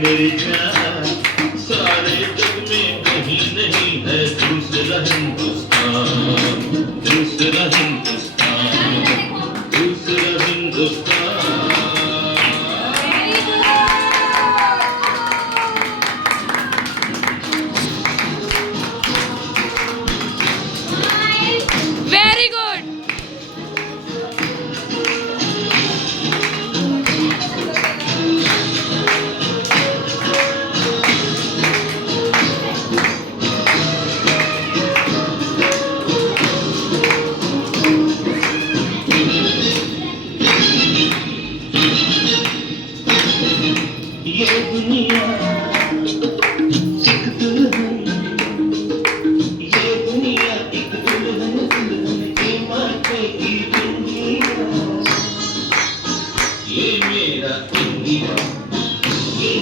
मेरी जान, सारे जग में कहीं नहीं है दूसरा हिंदुस्तान, दूसरा हिंदुस्तान, दूसरा हिंदुस्तान। Very good. ये दुनिया एक दुल्हन, ये दुनिया एक दुल्हन, दुल्हन के माथे की दुनिया। ये मेरा इंडिया, ये